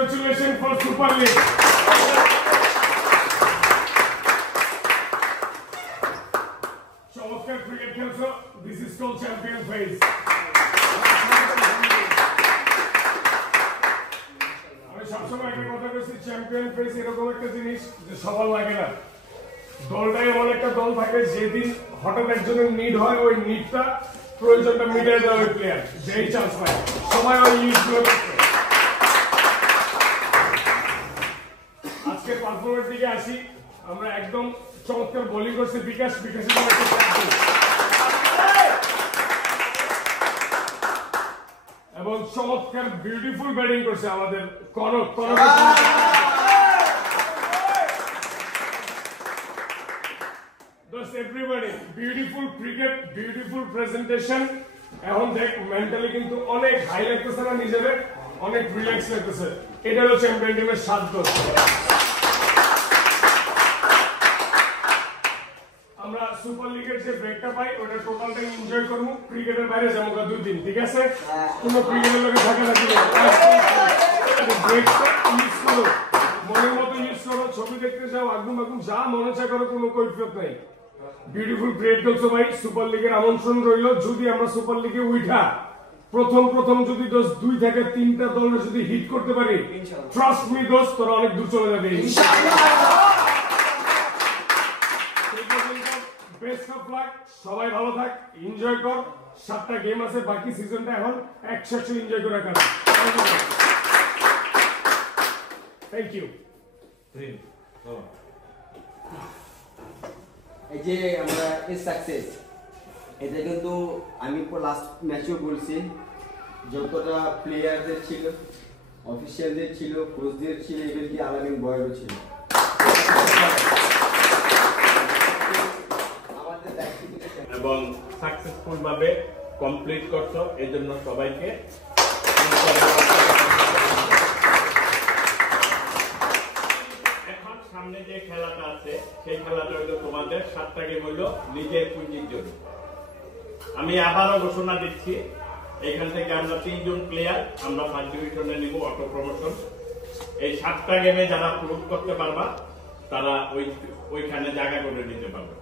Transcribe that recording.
Congratulations for Super League. চমৎকার cricket খেলছো। This is called champion phase. আমি সবসময় একটা কথা বলছি, চ্যাম্পিয়ন ফেজ এরকম একটা জিনিস যে সবার লাগে না। দলটাই এমন একটা দল থাকে যেদিন হঠাৎ একজনের নিড হয়, ওই নিডটা প্রয়োজনটা মিটিয়ে দেওয়া ওই প্লেয়ার যেই চান্স পায় সবাই ওই ইউজগুলো করছে। আজকে পারফরমেন্স দিকে আসি, আমরা একদম চমৎকার বোলিং করছে বিকাশের এবং চমৎকার বিউটিফুল ব্যাটিং করছে আমাদের Kanak. Everybody, beautiful cricket, beautiful presentation. এখন দেখ মেন্টালি কিন্তু অনেক হাই লাগতেছে না, নিজেদের অনেক রিল্যাক্স লাগতেছে। এটা হলো চ্যাম্পিয়ন টিমের 7 দল। আমরা সুপার লিগের যে ব্রেকটা পাই ওটা টোটালটা এনজয় করব। ক্রিকেটের বাইরে যাবো 2 দিন, ঠিক আছে? কোনো ক্রিকেটের লোকে থাকা না, ব্রেকটা ইউজ করো, মনের মতো ইউজ করো, ছবি দেখতে যাও, আগুন যা মনে চায় করো, কোনো কৈফিয়ত নাই। বিউটিফুল ক্রিকেট খেলছো ভাই। সুপার লিগের আমন্ত্রণ রইল। যদি আমরা সুপার লিগে উঠা প্রথম যদি 2 থেকে 3টা দল যদি হিট করতে পারি, ট্রাস্ট মি দোস্ত, তোরা অনেক দূর চলে যাবে বেস্ট অফ লাক। সবাই ভালো থাক, এনজয় কর। 7টা গেম আছে, বাকি সিজনটা এখন 100% এনজয় করে কাটে। Thank you. এই যে আমরা এই সাকসেস, এটা কিন্তু আমি লাস্ট ম্যাচেও বলছি, যতটা প্লেয়ারদের ছিল, অফিসিয়ালদের ছিল, কোচদের ছিল, ইভেন কি আলামিন বয়েরও ছিল, আমাদের দায়িত্ব এবং সাকসেসফুল ভাবে কমপ্লিট করছো, এই জন্য সবাইকে সামনে যে খেলাটা আছে সেই খেলাটা হইলো তোমাদের 7টা গেম হইলো নিজের পুঁজির জন্য। আমি আবারও ঘোষণা দিচ্ছি, এখান থেকে আমরা 3 জন প্লেয়ার আমরা ফার্স্ট ডিভিশনে নিব, অটো প্রমোশন। এই 7টা গেমে যারা প্রুভ করতে পারবা তারা ওইখানে জায়গা করে নিতে পারবে।